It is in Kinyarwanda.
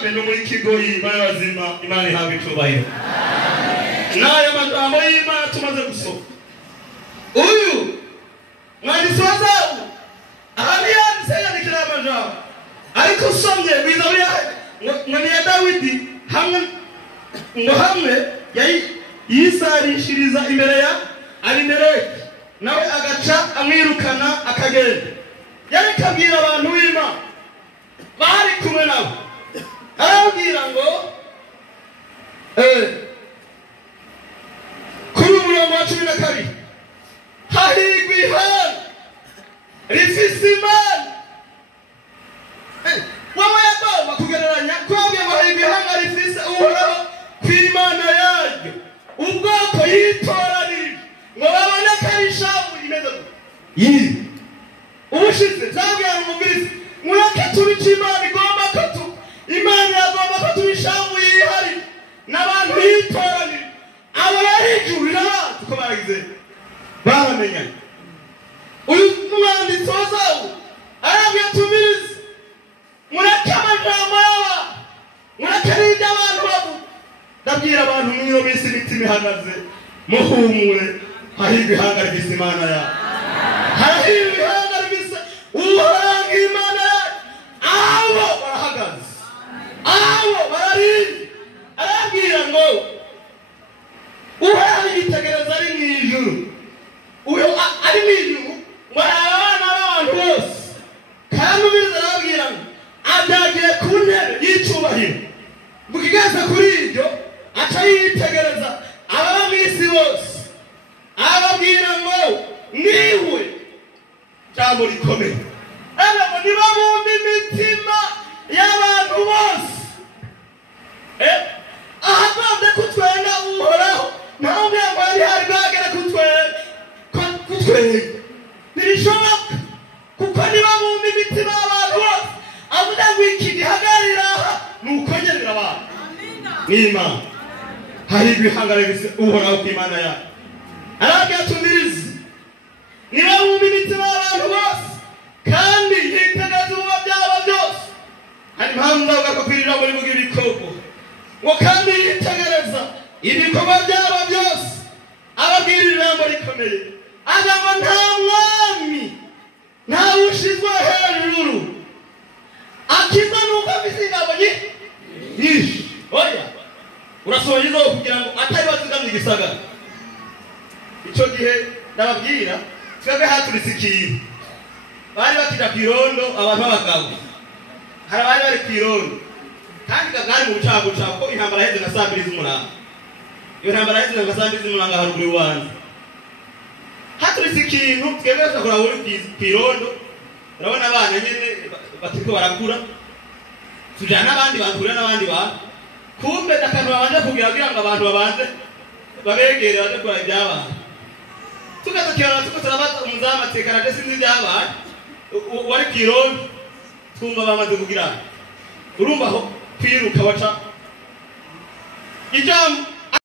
kameno muri Kigoyi bazima Imana ihabwe icubahiro. N'aya magambo y'Imana tumaze gusoma. Uyu mwanditsi wa Zaburi ahandi yanditse yandikira amajambo ariko usomye Zaburi ya Dawidi hamwe yisarishiriza imbere ya Abimeleki nawe agaca amwirukana akagenda. Yari kabwira abantu b'Imana bari kumwe nabo arabwira ngo kuri umurongo wa 12 hahirwa ihanga rifise Imana. Wowe yagomba kugereranya kwabwiye ngo hahirwa ihanga rifise Uhoraho kw'Imana yaryo ubwoko yitoranirije ngo babone ko ari ishavu imeze gutya. Ubushize cyabwira umubwiriza mureke tubice Imana igomba ko Imana yagomba ko tubishavu yihari n'abantu yitoranirije abo baricurira abantu ko baragize baramenyanye. Uyu mwanditsi wa Zaburi arabwira tubirize mureke amajambo y'abantu mureke n'ibyo abantu bavuga. Ndabwira abantu mw'iyo minsi imitima ihagaze muhumure hahirwa ihanga rifise Imana yawe. Hahirwa ihanga rifise Uhoraho Imana yawe. Abo barahagaze abo bararindi. Arabwira ngo Uhoraho yitegereza ari mw'ijuru. Uyo ari mw'ijuru ngo abana b'abantu bose kandi ubiriza arabwira ngo adagiye ku ntebe y'icubahiro. Mukigeze kuri ibyo aca yitegereza ababa mw'isi bose ababwira ngo niwe jambo rikomeye. Ngo nibabumbe imitima y'abantu bose. Ahagombe kutwenga Uhoraho naho ngo ari hari bagera kutwenga birishoboka kuko nibabumbe imitima y'abantu bose avuga ngo iki gihagarira nuko ngerera abantu n'Imana. Hahirwa ihanga rifise Uhoraho kw'Imana yawe. Arabwira tumirize nibabumbe imitima y'abantu bose kandi yitegereza uwo byaba byose. Hari impamvu ndavuga ko kwirira muri mugira ibikoko ngo kandi yitegereza ibikorwa byabo byose. Ababwira ijambo rikomeye aza ngo nta mwami nta ushizwe hejuru akiza nuko afise ingabo nyinshi. Oya urasohoye izo kugira ngo atari bazigamye igisagara. Ico gihe ndababwira twebwe haturitse ikintu bari bakija kwirondo abantu b'abagabo hari abari bari kwirondo kandi kagari mu bucaguca ko intambara yaheze na 2 z'umurango. Iyo ntambara yaheze na 2 z'umurango haruguru y'uwanza haturitse ikintu twebwe twakora muri kwirondo. Urabona abana nyene batiko barakura tujana n'abandi bantu n'abandi bantu kumbe ndakantu babanje kugira ngo abantu babanze babegere baje kora iby'abantu. Tukazakira tukazabata umuzama tekana ndetse n'iby'abantu wari kwirondo twumva bamaze kugira urumva aho kwiruka waca ijambo